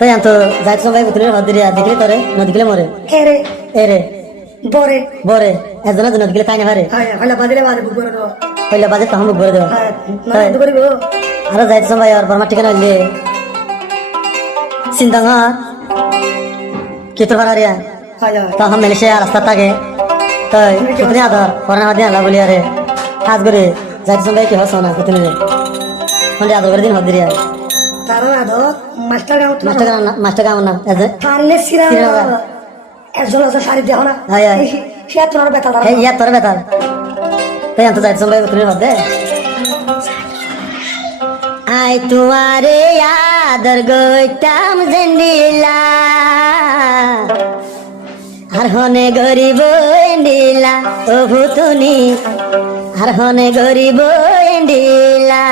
তাই আনতো যাইতে সময় পুতুলের হাত দিয়ে দেখলে তোরে না দেখলে মরে এরে এরে বরে বরে একজনের জন্য দেখলে তাই না পারে হইলা বাদিলে বাদে বুক করে দাও পয়লা বাজে তখন ঘুরে দেওয়া মানে তো করিব আরো যাইতে সময় আর বর্মা ঠিকানা হইলে সিন্দাঙ্গা কি তো পারা রিয়া হইলা তখন মেলেছিয়া রাস্তা থাকে তাই কিতনে আদর করোনা দিন আল্লাহ বলি আরে কাজ করে যাইতে সময় কি হস না কিতনে রে মানে আদর করে দিন হদ দিয়া তারা না দো মাস্টার গাঁও মাস্টার কাম না এজে পারলে সিরা সিরা। একজন আছে শাড়ি দেখো না হ্যাঁ, হ্যাঁ। সে তোমার বেতা দাঁড়া এই ইয়া তোর বেতার তাই আনতো যাইতে সময় কিতনে হদ দে আই তোমারে আদর গইতাম জেন্ডিলা আর হনে গরিব এন্ডিলা ও ভুতুনি আর হনে গরিব এন্ডিলা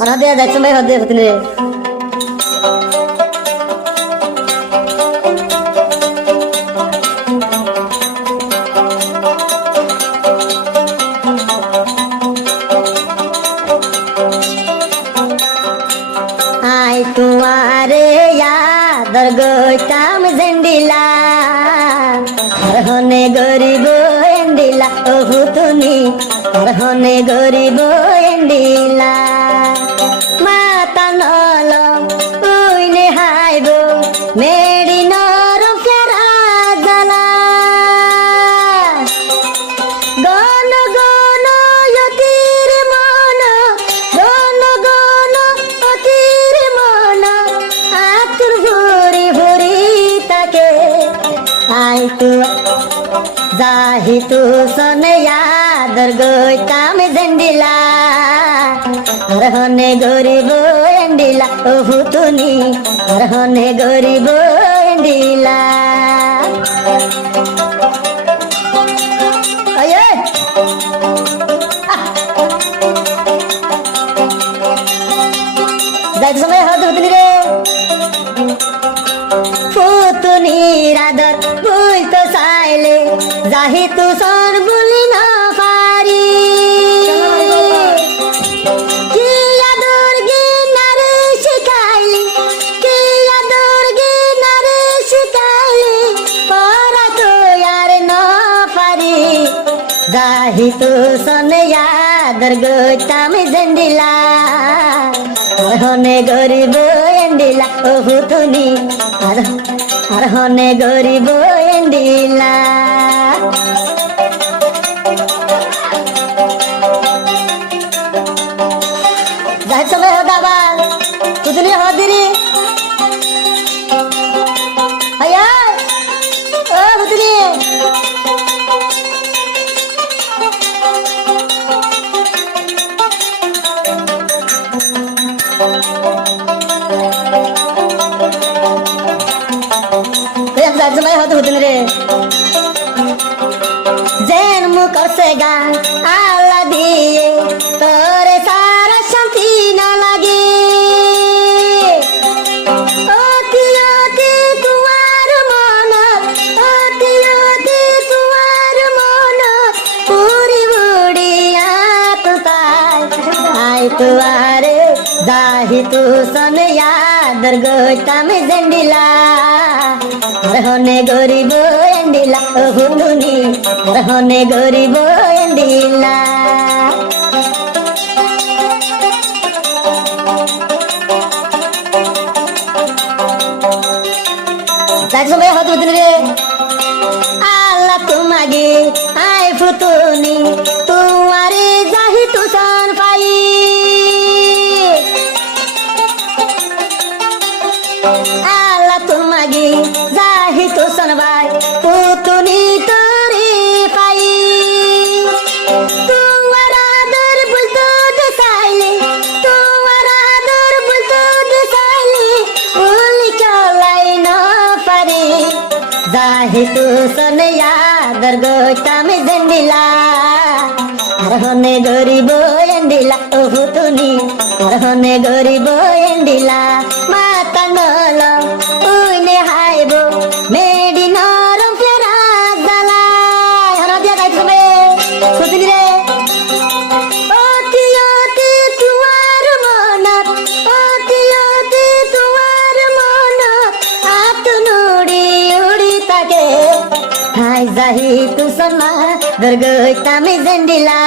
আর দে যাইতে সময় হদ দে ভুতুনি রে আই তোমারে আদর গইতাম জেন্ডিলা আর হনে গরিব এন্ডিলা ও ভুতুনি আর হনে গরিব এন্ডিলা মাতা নল উইনে হাইব মেডি নর ফেরা জালা গণ গণ অতির মন গণ গণ অতির মন আতুর ভরি ভরি তাকে আই তু যাহি তু সনে আদর গইতাম জেন্ডিলা আর হনে গরিব এন্ডিলা ও ভুতুনি আর হনে গরিব এন্ডিলা আয়ে যাইতে সময় হাত ভুতুনি রে ফুতুনির আদর ভুলতো চাইলে যাহি তু সন বলি না পারি কি আদর গিনারে শিখাইলি কি আদর গিনারে শিখাইলি পরা তো আর না পারি যাহি তু সন আদর গইতাম জেন্ডিলা আর হনে গরিব এন্ডিলা ও ভুতুনি আর হনে গরিব এন্ডিলা যাই চলে হো দাবা ভুতুনি হদিরি আয়া ও ভুতুনি যাই চলে হতো ভুতুনি রে জেন মুখে গান আল্লাহ দিয়ে তোরে সারা শান্তি না লাগে অতি অতি তোমার মন অতি অতি তোমার মন পুরি বুড়িয়া তো তাই আই তুয়ারে যাহি তু সনে আদর গইতাম জেন্ডিলা আর হনে গরিব এন্ডিলা ও ভুতুনি আর হনে গরিব এন্ডিলা যাইতে সময় হতো ভুতুনি রে আল্লাহ তোমাগে আই ফুতুনি তোমারে যাহি তু সন পাই আল্লাহ তোমাগে যাহি তু সন ভাই ফুতুনি তোরে পাই তোমার আদর বলতো দেখাইলে তোমার আদর বলতো দেখাইলে বলি চলাই না পারি যাহি তু সনে আদর গইতাম জেন্ডিলা আর হনে গরিব এন্ডিলা ও ভুতুনি আর হনে গরিব এন্ডিলা মাতা নল উইনে হাইব মেডি নরম ফেরা জালা হরা দিয়া যাইতে সময় ভুতুনি রে অতি অতি তোমার মন অতি অতি তোমার যাহি তু সোনা দুর্গতামি জেন্ডিলা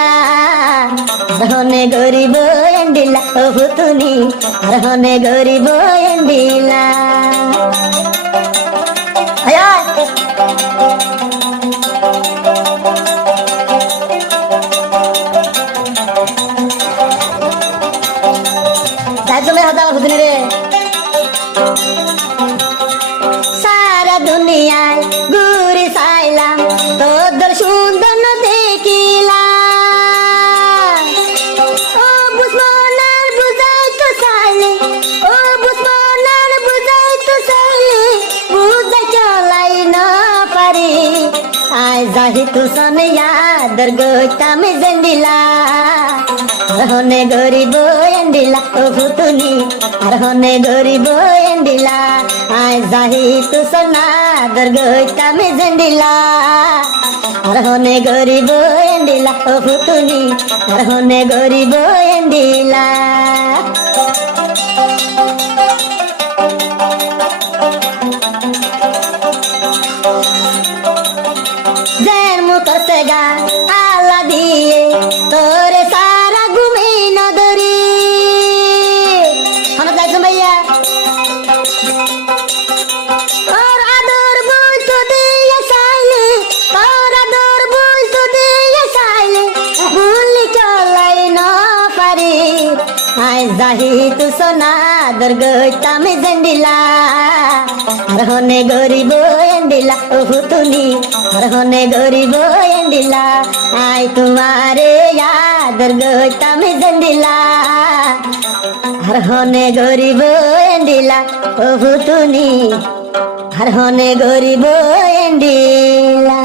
আর হনে গরিব এন্ডিলা ও ভুতুনি আর হনে গরিব এন্ডিলা আয় সারা দুনিয়ায় ঘুরে চাইলাম তোদের সুন্দর দেখিলাম ও বুঝমনার বুঝাই তো চাইলে ও বুঝমনার বুঝাই তো চাইলে বুঝাই চলাই না পারি আয় যাহি তু সনিয়া দরগতামি জেন্ডিলা আর হনে গরিব এন্ডিলা ও ভুতুনি আর হনে গরিব এন্ডিলা আয় যাহি তু সোনা দুর্গতামি জেন্ডিলা আর হনে গরিব এন্ডিলা ও ভুতুনি আর হনে গরিব এন্ডিলা জের মুখর সে গা আলা দিয়ে তোরে সারা ঘুমে নদরি হন যাইছো ভাইয়া তোর আদর বল তো দিয়ে চাইলে তোর আদর বল তো দিয়ে চাইলে ভুলি চলাই না পারি আয় যাহি তু সোনা দুর্গতামি জেন্ডিলা আর হনে গরিব এন্ডিলা ও ভুতুনি আর হনে গরিব এন্ডিলা আয় তোমারে দুর্গতামি জেন্ডিলা আর হনে গরিব এন্ডিলা ও ভুতুনি আর হনে গরিব এন্ডিলা